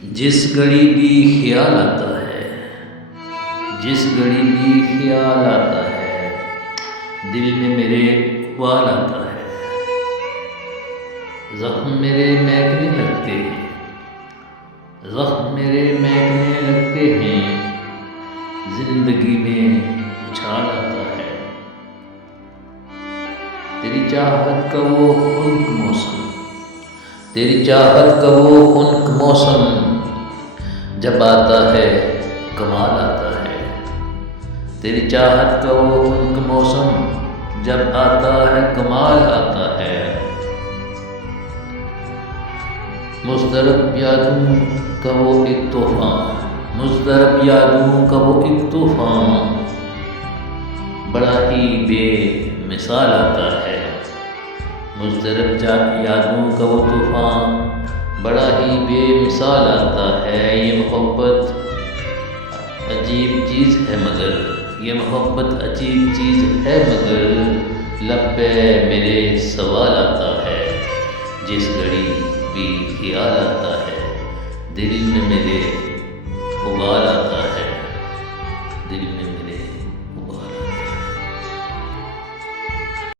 جس گھڑی بھی خیال آتا ہے، جس گھڑی بھی خیال آتا ہے، دل میں میرے وال آتا ہے، زخم میرے مہکنے لگتے ہیں، زخم میرے مہکنے لگتے ہیں، زندگی میں اچھال آتا ہے، تیری چاہت کا وہ خنک موسم، تیری چاہت کا وہ خنک موسم جب آتا ہے کمال آتا ہے، تیری چاہت کا وہ خنک موسم جب آتا ہے کمال آتا ہے، مضطرب یادوں کا وہ ایک طوفان، مضطرب یادوں کا وہ ایک طوفان بڑا ہی بے مثال آتا ہے، مضطرب یادوں کا وہ طوفان بڑا ہی بے مثال آتا ہے، یہ محبت عجیب چیز ہے مگر، یہ محبت عجیب چیز ہے مگر لب پہ میرے سوال آتا ہے، جس گھڑی بھی خیال آتا ہے، دل میں میرے